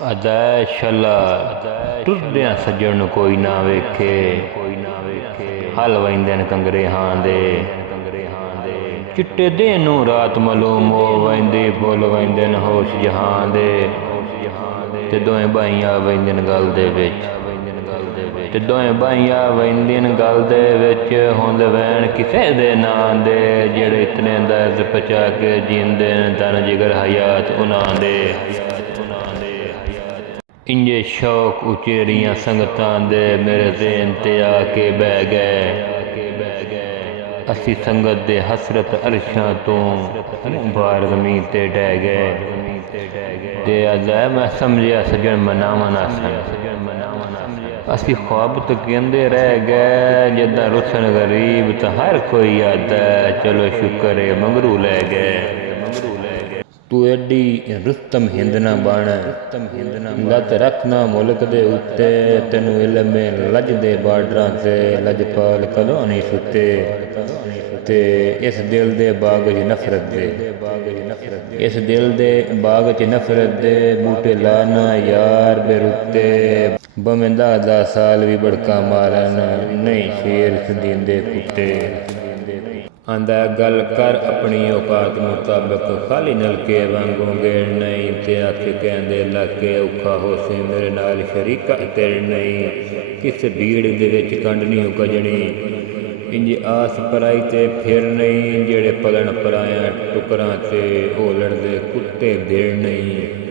ਅਦੈ ਛੱਲਾ ਟੁਰਦਿਆਂ ਸੱਜਣ ਨੂੰ ਕੋਈ ਨਾ ਵੇਖੇ। ਹਲ ਵਹਿੰਦੇ ਨੇ ਕੰਗਰੇਹਾਂ ਦੇ, ਚਿੱਟੇ ਦਿਨ ਨੂੰ ਰਾਤ ਮਾਲੂਮ ਹੋ ਵਹਿੰਦੀ। ਫੁੱਲ ਵਹਿੰਦੇ ਨੇ ਹੋਸ਼ ਜਹਾਂ ਦੇ, ਤੇ ਦੋਵੇਂ ਬਾਈਆਂ ਵਹਿੰਦੇ ਨੇ ਗਲ ਦੇ ਵਿੱਚ। ਤੇ ਦੋਵੇਂ ਬਾਈਆਂ ਵਹਿੰਦੀਆਂ ਨੇ ਗਲ ਦੇ ਵਿੱਚ। ਹੁੰਦੇ ਵੈਣ ਕਿਸੇ ਦੇ ਨਾਂ ਦੇ, ਜਿਹੜੇ ਇਤਨੇ ਦਰਦ ਪਚਾ ਕੇ ਜੀਂਦੇ ਨੇ ਤਨ ਜਿਗਰ ਹਯਾਤ ਉਹਨਾਂ ਦੇ। ਇੰਜੇ ਸ਼ੌਕ ਉਚੇਰੀਆਂ ਸੰਗਤਾਂ ਦੇ ਮੇਰੇ ਜ਼ੇਨ ਤੇ ਆ ਕੇ ਬਹਿ ਗਏ। ਅਸੀਂ ਸੰਗਤ ਦੇ ਹਸਰਤ ਅਰਸ਼ਾਂ ਤੋਂ ਬਾਹਰ ਜ਼ਮੀਨ ਤੇ ਡਹਿ ਗਏ। ਤੇ ਅਜੈ ਮੈਂ ਸਮਝਿਆ ਸੱਜਣ ਮਨਾਵਾਂ ਨਾ ਸਨ। ਅਸੀਂ ख्वाब तो कहते रह गए, जिदा रुसन गरीब तो हर कोई आता है। चलो शुक्र है मंगरू लै गए। तू एडी रुस्तम हिंद ना बन, लत रखना मुल्क दे उत्ते। तेनू इल्म लज दे बार्डरां ते लजपाल कदों नहीं सुते। ते इस दिल दे बाग च नफरत दे, इस दिल दे बाग च नफरत दे बूटे लाना यार बेरुते। बमें 10 साल भी बड़का मारन, नहीं शेर सदींदे कुत्ते। आंदा गल कर अपनी औकात मुताबिक, खाली नलके वांगू गेड़ नहीं। ते आखे कहंदे लाके औखा होसी मेरे नाल शरीका तेरे नहीं। किस भीड़ दे विच कंड नहीं कजनी, इंज आस पराई ते फिर नहीं। जेड़े पलन पराया टुकरां ते ओ लड़दे कुत्ते देड़ नहीं।